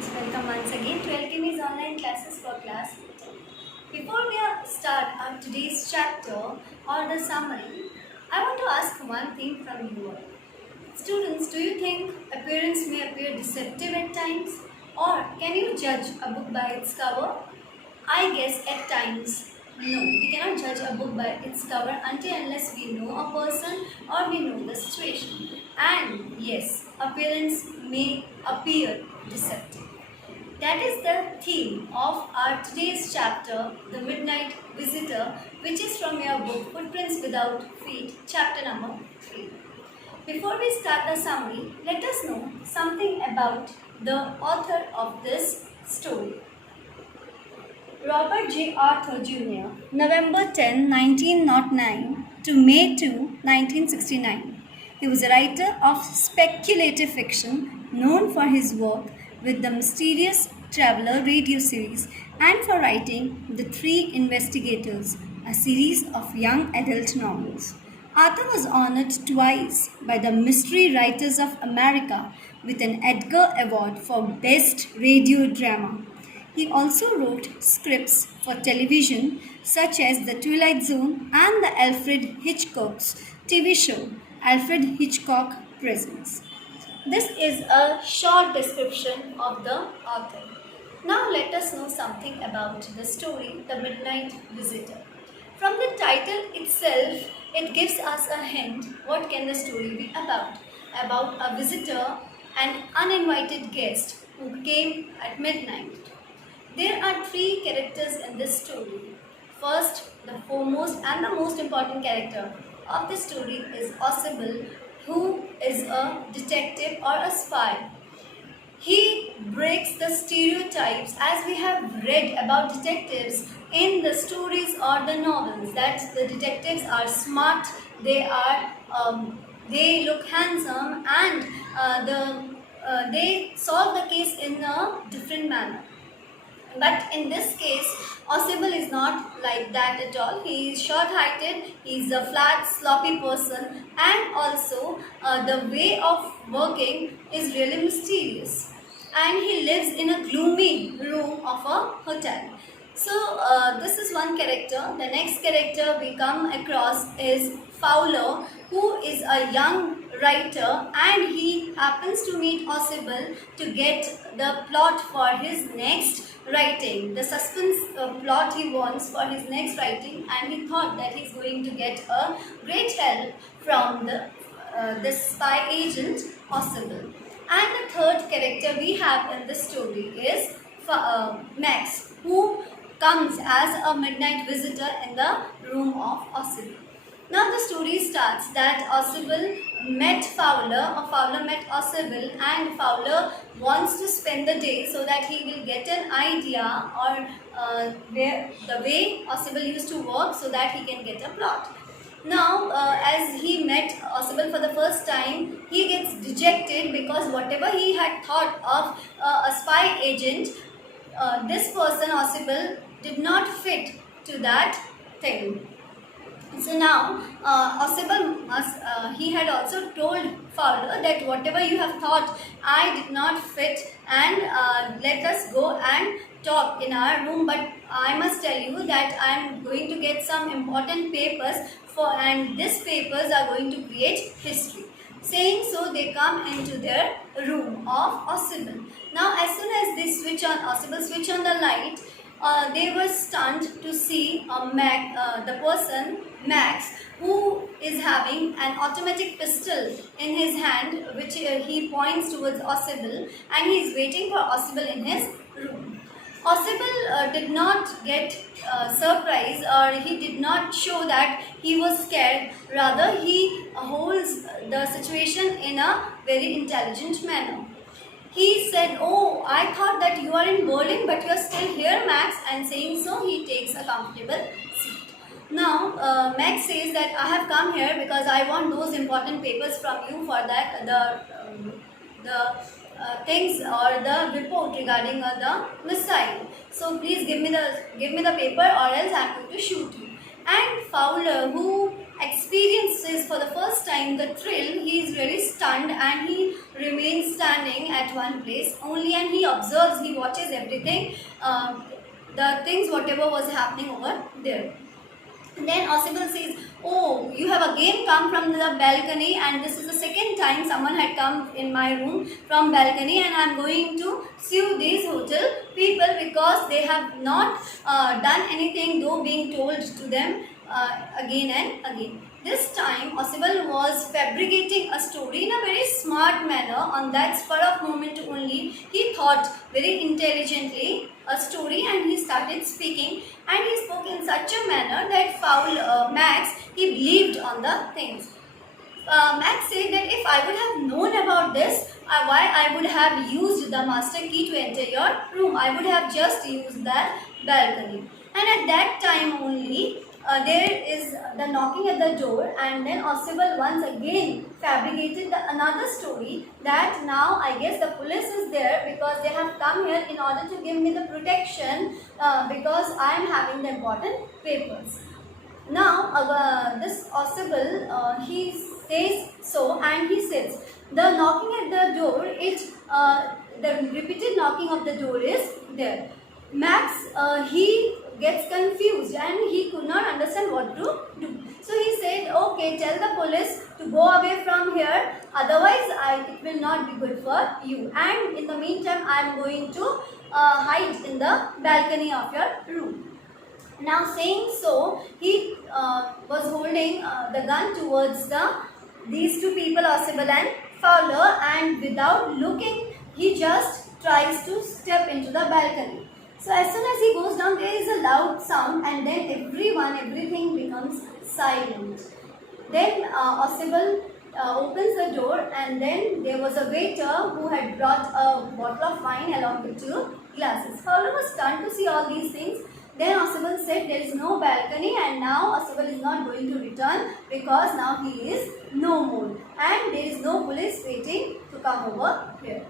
students, welcome once again to Alchemy's online classes for class 10. Before we start our today's chapter or the summary, I want to ask one thing from you all. Students, do you think appearance may appear deceptive at times? Or can you judge a book by its cover? I guess at times, no. We cannot judge a book by its cover until unless we know a person or we know the situation. And yes, appearance may appear deceptive. That is the theme of our today's chapter, The Midnight Visitor, which is from your book Footprints Without Feet, chapter number 3. Before we start the summary, let us know something about the author of this story. Robert J. Arthur Jr., November 10, 1909 to May 2, 1969. He was a writer of speculative fiction known for his work with the Mysterious Traveler radio series and for writing The Three Investigators, a series of young adult novels. Arthur was honored twice by the Mystery Writers of America with an Edgar Award for Best Radio Drama. He also wrote scripts for television such as The Twilight Zone and the Alfred Hitchcock's TV show, Alfred Hitchcock Presents. This is a short description of the author. Now let us know something about the story, The Midnight Visitor. From the title itself, it gives us a hint what can the story be about. About a visitor, an uninvited guest who came at midnight. There are three characters in this story. First, the foremost and the most important character of this story is Ossible, who is a detective or a spy. He breaks the stereotypes as we have read about detectives in the stories or the novels, that the detectives are smart, they look handsome, and they solve the case in a different manner. But in this case, Ossible is not like that at all. He is short-heighted, he is a flat, sloppy person, and also the way of working is really mysterious. And he lives in a gloomy room of a hotel. So this is one character. The next character we come across is Fowler, who is a young writer, and he happens to meet Ossible to get the plot for his next writing, the suspense plot he wants for his next writing, and he thought that he's going to get a great help from the spy agent Ossible. And the third character we have in this story is Max, who comes as a midnight visitor in the room of Ossible. Now the story starts that Ossible met Fowler, or Fowler met Ossible, and Fowler wants to spend the day so that he will get an idea or the way Ossible used to work so that he can get a plot. Now, as he met Ossible for the first time, he gets dejected because whatever he had thought of a spy agent, this person, Ossible, did not fit to that thing. So now, he had also told Fowler that whatever you have thought, I did not fit, and let us go and talk in our room, but I must tell you that I am going to get some important papers and these papers are going to create history. Saying so, they come into their room of Ossible. Now, as soon as they Ossible switch on the light, they were stunned to see the person Max, who is having an automatic pistol in his hand, which he points towards Ossible, and he is waiting for Ossible in his room. Ossible did not get surprised, or he did not show that he was scared. Rather, he holds the situation in a very intelligent manner. He said, "Oh, I thought that you are in Berlin, but you are still here, Max." And saying so, he takes a comfortable seat. Now, Max says that I have come here because I want those important papers from you for that the things or the report regarding the missile. So please give me the paper, or else I am going to shoot you. And Fowler, who experiences for the first time the thrill, he is very stunned and he remains standing at one place only, and he observes, he watches everything, the things whatever was happening over there. Then Osable says, "Oh, you have again come from the balcony, and this is the second time someone had come in my room from balcony, and I am going to sue these hotel people because they have not done anything, though being told to them again and again." This time, Osable was fabricating a story in a very smart manner. On that spur of moment only, he thought very intelligently a story, and he started speaking, and he spoke in such a manner that foul Max, he believed on the things. Max said that if I would have known about this, why I would have used the master key to enter your room. I would have just used that balcony. And at that time only, there is the knocking at the door, and then Osable once again fabricated another story that now I guess the police is there because they have come here in order to give me the protection because I am having the important papers. Now this Osable, he says so, and he says the knocking at the door, the repeated knocking of the door is there. Max, he gets confused and he could not understand what to do. So he said, "Okay, tell the police to go away from here, otherwise it will not be good for you. And in the meantime, I am going to hide in the balcony of your room." Now saying so, he was holding the gun towards these two people, Osable and Fowler, and without looking, he just tries to step into the balcony. So as soon as he goes down, there is a loud sound, and then everything becomes silent. Then Osable opens the door, and then there was a waiter who had brought a bottle of wine along with 2 glasses. Fowler was stunned to see all these things. Then Osable said there is no balcony, and now Osable is not going to return because now he is no more, and there is no police waiting to come over here.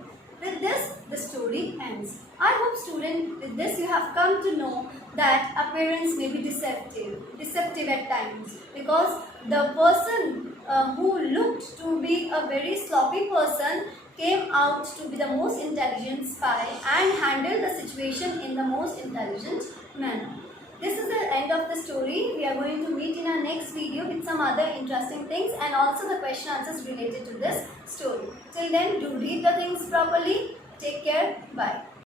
With this, the story ends. I hope, student, with this you have come to know that appearance may be deceptive at times, because the person who looked to be a very sloppy person came out to be the most intelligent spy and handled the situation in the most intelligent manner. This is the end of the story. We are going to meet in our next video with some other interesting things and also the question answers related to this story. Till then, do read the things properly. Take care. Bye.